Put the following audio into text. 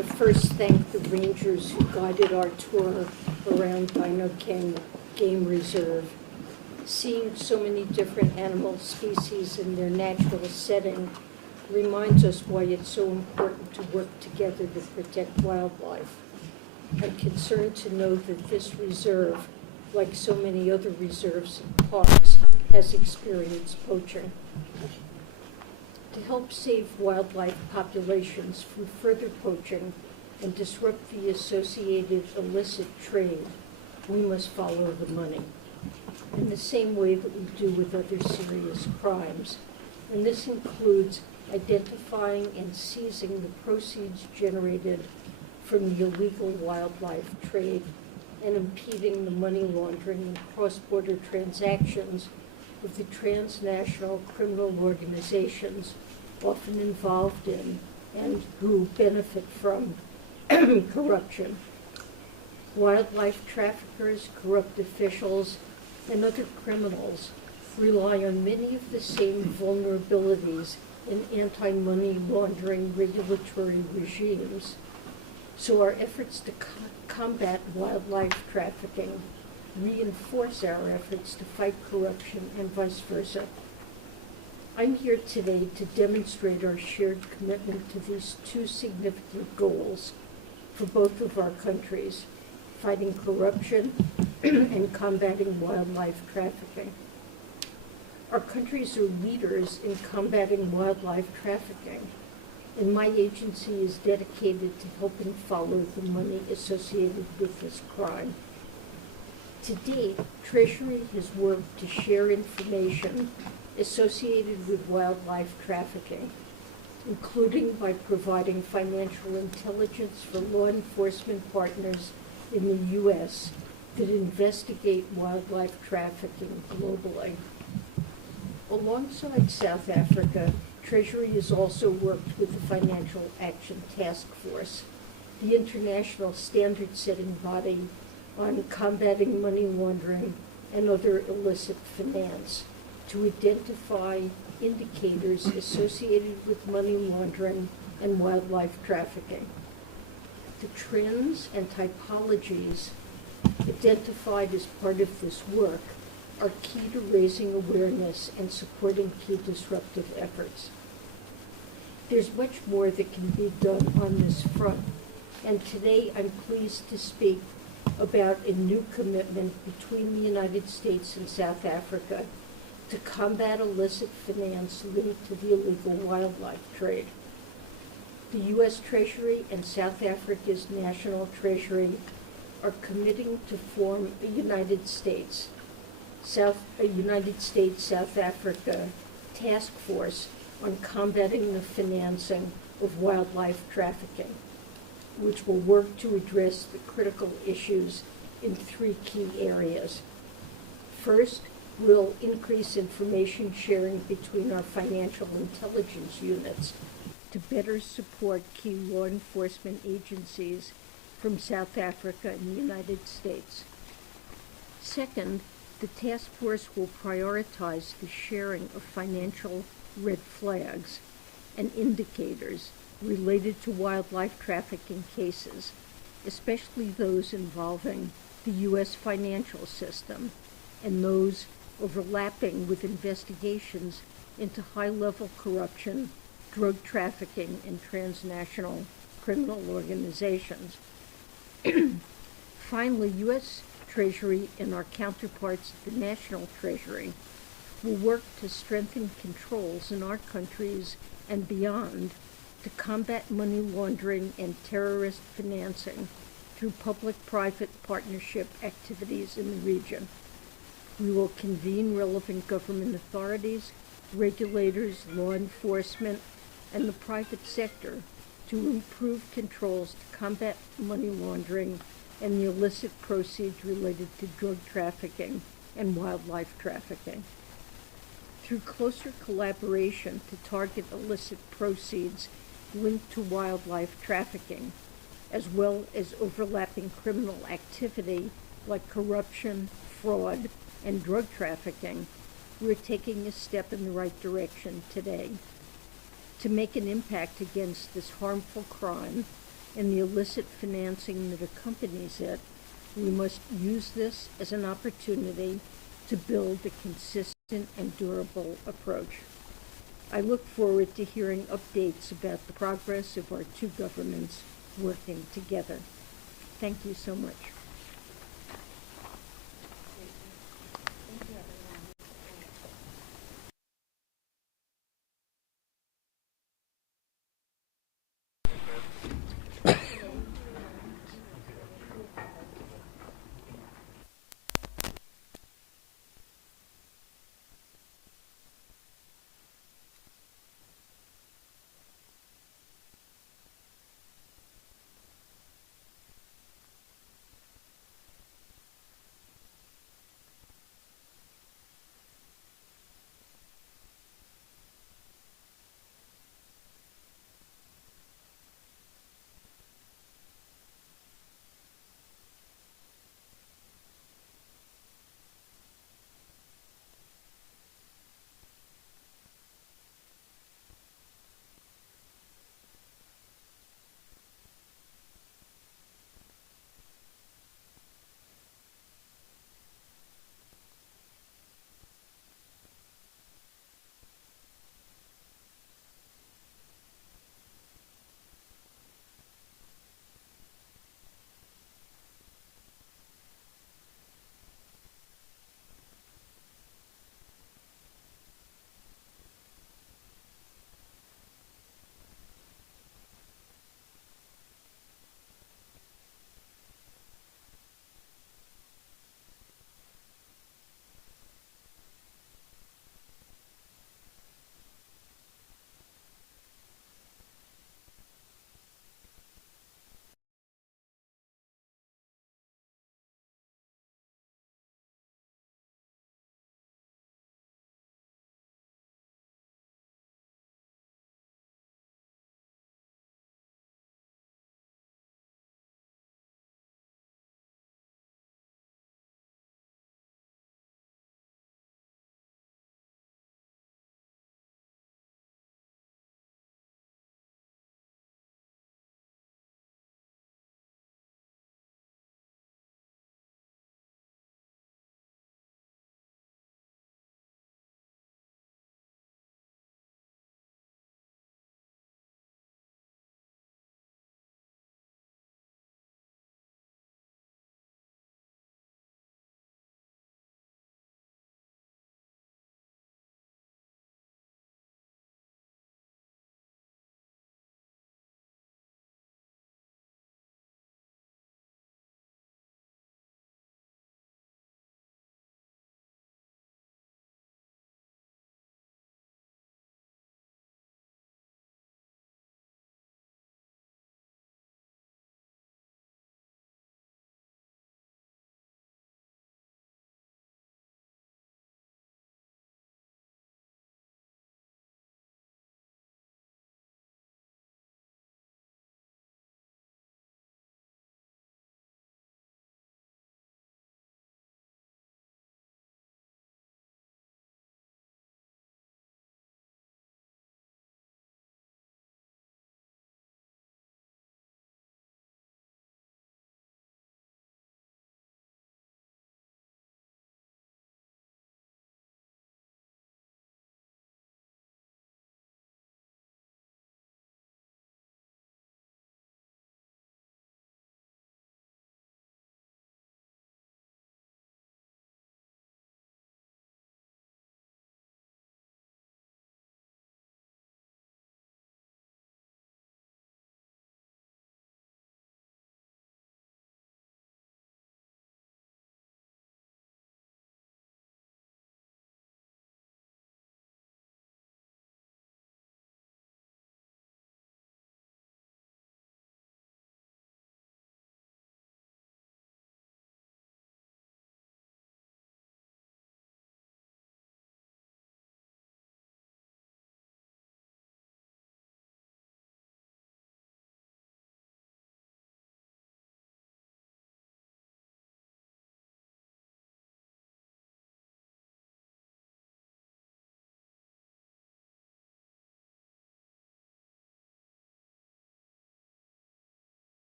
to first thank the rangers who guided our tour around Dino Game Reserve. Seeing so many different animal species in their natural setting reminds us why it's so important to work together to protect wildlife. I'm concerned to know that this reserve, like so many other reserves and parks, has experienced poaching. To help save wildlife populations from further poaching and disrupt the associated illicit trade, we must follow the money in the same way that we do with other serious crimes. And this includes identifying and seizing the proceeds generated from the illegal wildlife trade and impeding the money laundering and cross-border transactions of the transnational criminal organizations often involved in and who benefit from corruption. Wildlife traffickers, corrupt officials, and other criminals rely on many of the same vulnerabilities in anti-money laundering regulatory regimes. So our efforts to combat wildlife trafficking reinforce our efforts to fight corruption and vice versa. I'm here today to demonstrate our shared commitment to these two significant goals for both of our countries, fighting corruption and combating wildlife trafficking. Our countries are leaders in combating wildlife trafficking, and my agency is dedicated to helping follow the money associated with this crime. To date, Treasury has worked to share information associated with wildlife trafficking, including by providing financial intelligence for law enforcement partners in the U.S. that investigate wildlife trafficking globally. Alongside South Africa, Treasury has also worked with the Financial Action Task Force, the international standard-setting body on combating money laundering and other illicit finance, to identify indicators associated with money laundering and wildlife trafficking. The trends and typologies identified as part of this work are key to raising awareness and supporting key disruptive efforts. There's much more that can be done on this front, and today I'm pleased to speak about a new commitment between the United States and South Africa to combat illicit finance linked to the illegal wildlife trade. The U.S. Treasury and South Africa's National Treasury are committing to form a United States South Africa task force on combating the financing of wildlife trafficking, which will work to address the critical issues in three key areas. First, we'll increase information sharing between our financial intelligence units to better support key law enforcement agencies from South Africa and the United States. Second, the task force will prioritize the sharing of financial red flags and indicators related to wildlife trafficking cases, especially those involving the U.S. financial system and those overlapping with investigations into high-level corruption, drug trafficking, and transnational criminal organizations. Finally, U.S. Treasury and our counterparts at the National Treasury will work to strengthen controls in our countries and beyond to combat money laundering and terrorist financing through public-private partnership activities in the region. We will convene relevant government authorities, regulators, law enforcement, and the private sector to improve controls to combat money laundering and the illicit proceeds related to drug trafficking and wildlife trafficking. Through closer collaboration to target illicit proceeds linked to wildlife trafficking, as well as overlapping criminal activity like corruption, fraud, and drug trafficking, we're taking a step in the right direction today. To make an impact against this harmful crime, and the illicit financing that accompanies it, we must use this as an opportunity to build a consistent and durable approach. I look forward to hearing updates about the progress of our two governments working together. Thank you so much.